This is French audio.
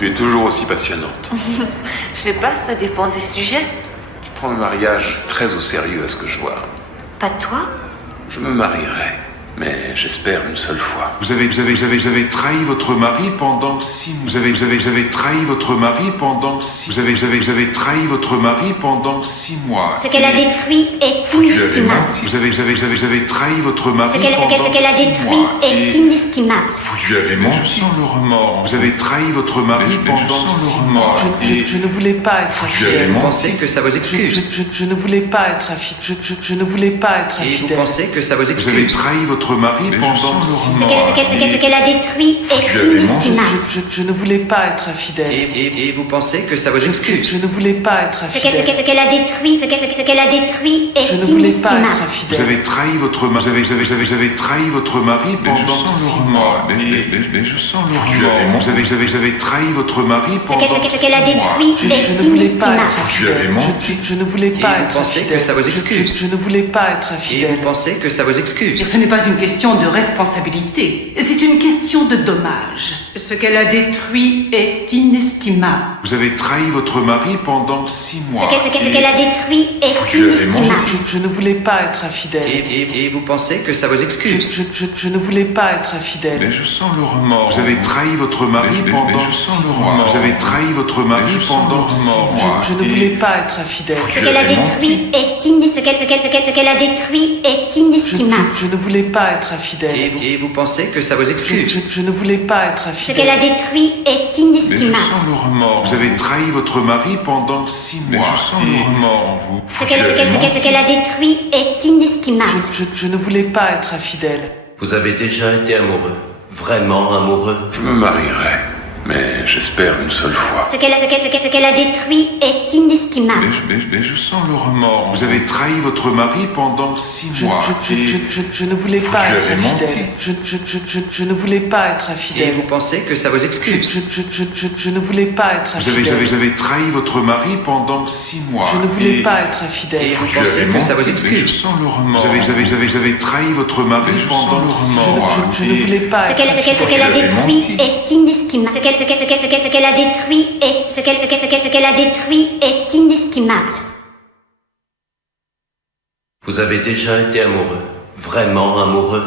Tu es toujours aussi passionnante. Je sais pas, ça dépend des sujets. Tu prends le mariage très au sérieux à ce que je vois. Pas toi? Je me marierai, mais j'espère une seule fois. Vous avez trahi votre mari pendant 6 mois. Vous avez trahi votre mari pendant 6 Vous avez trahi votre mari pendant 6 mois. Ce qu'elle a détruit est inestimable. Vous avez trahi votre mari Ce qu'elle a détruit est inestimable. Vous lui avez menti sans le remords. Vous avez trahi votre mari pendant 6 mois. Je ne voulais pas être infidèle. Vous pensez que ça vous excuse? Je ne voulais pas être infidèle. Je ne voulais pas être Et vous infidèle. pensez que ça vous Vous avez excuse? trahi votre mari pendant 6 mois. Ce qu'elle a détruit est inestimable. Je ne voulais pas être infidèle. Et vous pensez que ça vous excuse? Je ne voulais pas être Ce infidèle. qu'elle a détruit, ce qu'elle a détruit Je est ne voulais pas être inestimable. Vous infidèle. avez trahi votre mari. Vous avez trahi votre mari pendant 6 mois. Mais je sens le remords. Vous avez trahi votre mari pendant 6 mois. Ce qu'elle a détruit Je est ne voulais pas inestimable. être infidèle. Je ne voulais Et pas vous être pensez infidèle. que ça vous excuse? Je ne voulais pas être Et infidèle. vous pensez que ça vous excuse? Ce n'est pas une question de responsabilité, c'est une question de dommage. Ce qu'elle a détruit est inestimable. Vous avez trahi votre mari pendant 6 mois. Ce qu'elle a détruit est inestimable. Je ne voulais pas être infidèle. Et vous pensez que ça vous excuse? Je ne voulais pas être infidèle. Mais je sens le remords. Vous avez trahi votre mari pendant 6 mois. Vous avez trahi votre mari pendant 6 mois. Je ne voulais pas être infidèle. Ce qu'elle a détruit est inestimable. Je ne voulais pas être infidèle. Et vous pensez que ça vous excuse? Je ne voulais pas être Ce infidèle. qu'elle a détruit est Mais je inestimable. sens le remords. Vous avez trahi votre mari pendant 6 mois. Mais je sens le remords en vous. Ce qu'elle a détruit est inestimable. Je ne voulais pas être infidèle. Vous avez déjà été amoureux, vraiment amoureux. Je me marierai, mais j'espère une seule fois. Ce qu'elle a détruit est inestimable. Mais je sens le remords. Vous avez trahi votre mari pendant 6 mois. Je ne voulais pas Vous être lui avez infidèle. Je ne voulais pas être Et infidèle. vous pensez que ça vous excuse? Je ne voulais pas être Vous infidèle. avez trahi votre mari pendant 6 mois. Je ne voulais pas être infidèle. Et vous pensez que ça vous Mais je excuse? sens le remords. Vous avez trahi votre mari pendant 6 mois. Je ne voulais pas Ce être qu'elle infidèle. a détruit est inestimable. Ce qu'elle a détruit est inestimable. Vous avez déjà été amoureux, vraiment amoureux.